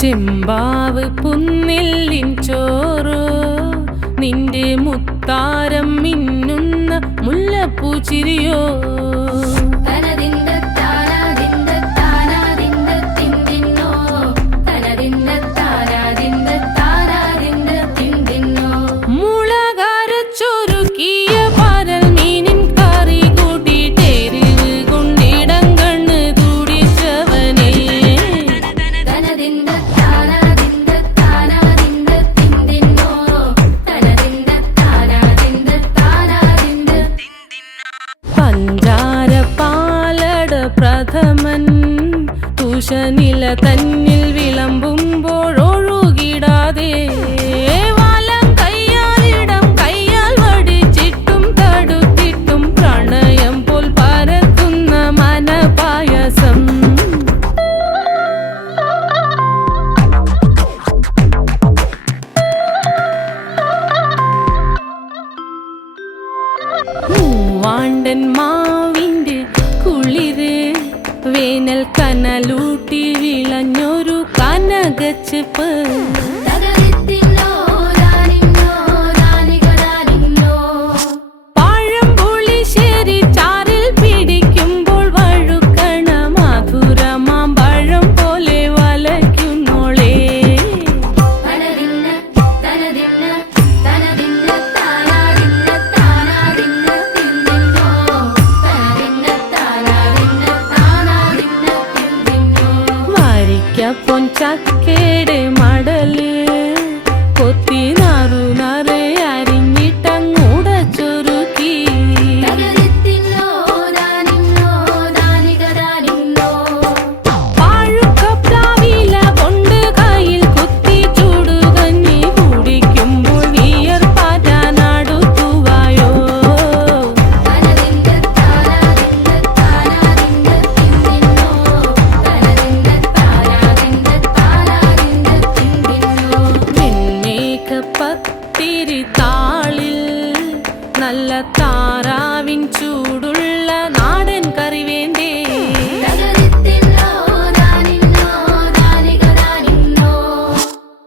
ചെമ്പാവ് പുന്നെല്ലിൻ ചോറോ നിന്റെ മുത്താരം മിന്നുന്ന മുല്ലപ്പൂച്ചിരിയോ പ്രഥമൻ തുഷനില തന്നിൽ വിളമ്പുമ്പോഴൊഴുകിടാതെ വലം കയ്യാലിടം കയ്യാൽ വടിച്ചിട്ടും തടുത്തിട്ടും പ്രണയം പോൽ പരക്കുന്ന മനപായസം മൂവാണ്ടൻ മാവിന്റെ കുളിര് വേനൽ കനലൂട്ടി വിളഞ്ഞൊരു കനകച്ചെപ്പ് പഴംപുളിശ്ശേരി ചാറിൽ പിടിക്കുമ്പോൾ വഴുക്കണ മധുരമാം പഴം പോലെ വലയ്ക്കുന്നോളേ പൊൻചക്കയുടെ മടല് കൊത്തി നാറു നാറ് അരിഞ്ഞിട്ടങ്ങൂട ചൊരുക്കി പാഴുക്കപ്ലാവില കൊണ്ട് കയ്യിൽ കുത്തി ചൂടുകഞ്ഞി കുടിക്കുമ്പോൾ വിയർപ്പാറ്റാനടുത്തുവായോ പത്തിരി താളിൽ നല്ല താറാവിൻ ചൂടുള്ള നാടൻ കറി വേണ്ടേ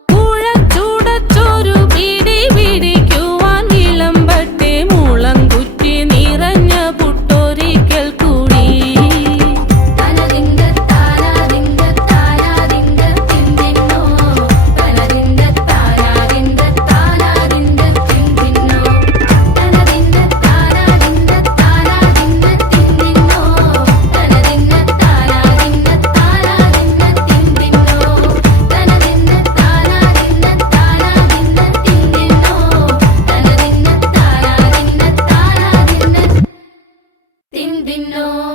കുഴച്ചൂടച്ചോരു പിടി പിടിക്കുവാൻ വിളമ്പട്ടെ മുളം കുറ്റി നിറഞ്ഞ പുട്ടൊരിക്കൽ കൂടി No.